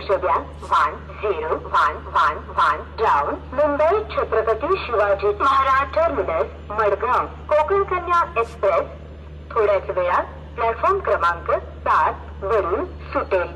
लक्ष द्या. 1 down. Mumbai Chhatrapati Shivaji Maharaj terminus Madgaon Konkan Kanya express थोड्याच वेळात प्लॅटफॉर्म क्रमांक 7 वरून सुटेल.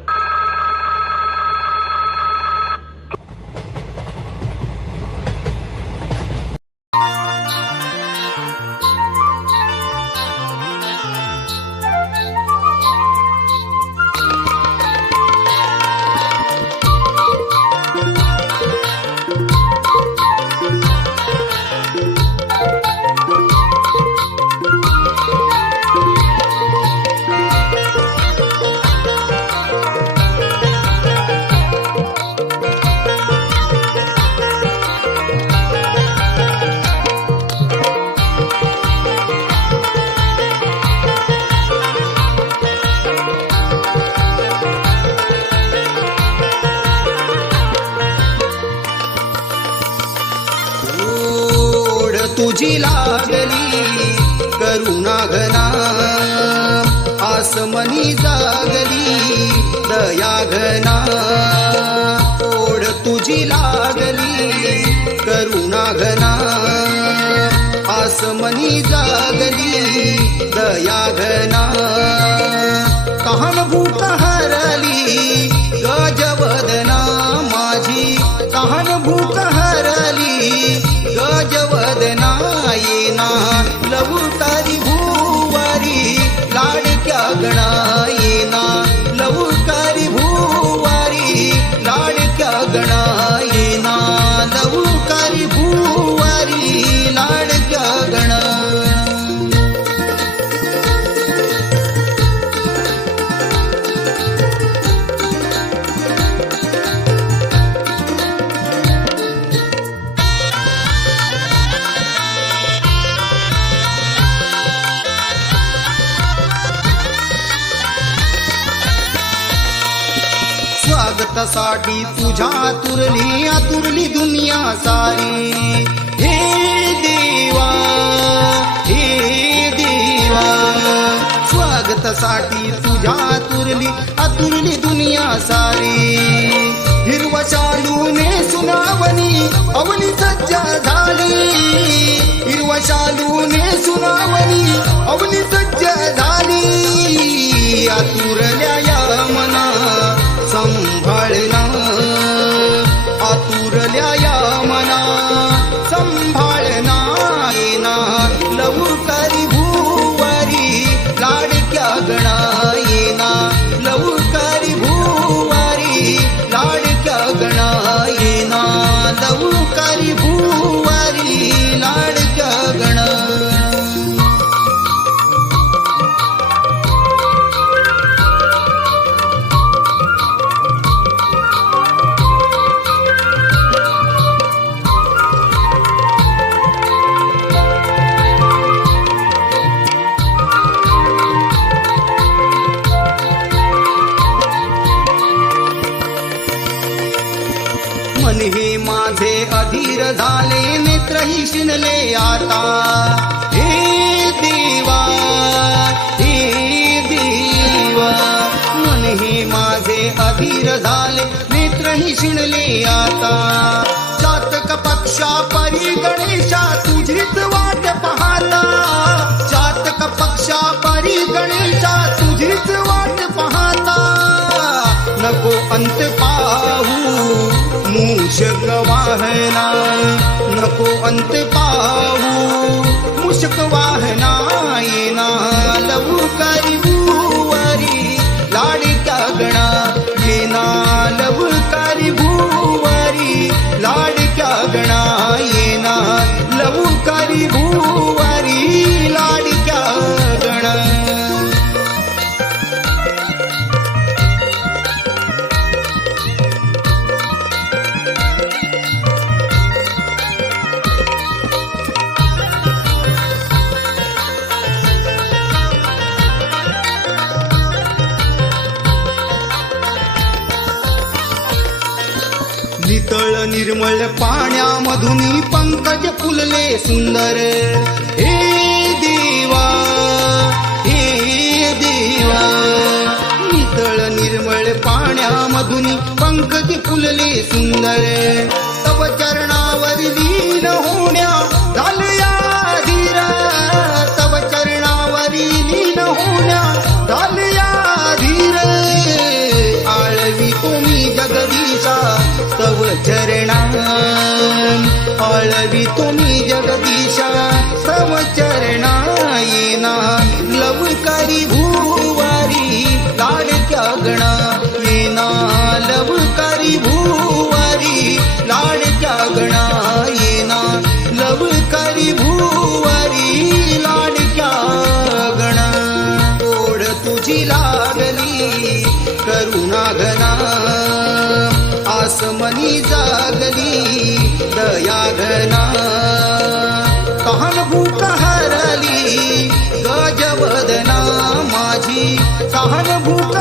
तुझी लागली करुणा घना आसमनी जागली दया घना. ओढ तुझी लागली करुणा घना आसमनी जागली दया घना. कहाण भूत हरली गजवदना माझी कहाण भूत हरली गजवदना. येना लवकारी भूवारी लाडक्या गणा येना लवकारी भूवारी लाडक्या गणा येना लवकारी भूवारी लाडक्या गणा. स्वागतासाठी तुझ्या आतुरली दुनिया सारी. हे देवा हे देवा स्वागतासाठी तुझ्या आतुरली दुनिया सारी. हिरवा शालूने सुनावणी अवनी सज्जा झाली हिरवा शालूने सुनावणी अवनी सज्जा झाली. आतुरल्या या मना संभाळना आतुरल्या या मना संभाळना. येना लवकारी भूवारी लाडक्या गणा येना लवकारी भूवारी लाडक्या गणा येना लवकारी भूवारी लाडक्या गणा. मन हे माझे अधीर झाले नेत्रही शिनले आता. हे देवा हे देवा मन हे माझे अधीर झाले नेत्रही शिनले आता. जातक पक्षा परी गणेशा तुझीच वाट पाहता जातक पक्षा परी गणेशा तुझीच वाट पाहता. नको अंत पाहू मूषक वाहना नको अंत पाहू मूषक वाहना. येना लवकारी भूवारी लाडक्या गणा येना लवकारी भूवारी लाडक्या गणा येना लवकारी भूवारी लाडक्या गणा. नितळ निर्मळ पाण्यामधून पंकज फुलले सुंदर. हे देवा हे देवा नितळ निर्मळ पाण्यामधून पंकज फुलले सुंदर तव चरणावरी लीन होण्या झालया धीर तव चरणावरी लीन होण्या झालया धीर आळवी तुम्ही जगदीशा तव चरणा आळवी तुम्ही जगदीशा तव चरणा येना लवकारी भूवारी लाडक्या गणा येना लवकारी भूवारी लाडक्या गणा येना लवकारी भूवारी लाडक्या गणा ओढ तुझी लागली करुणा घना आसमनी जागली दया घना तहान भूक हरली गजबदना माझी तहान भूक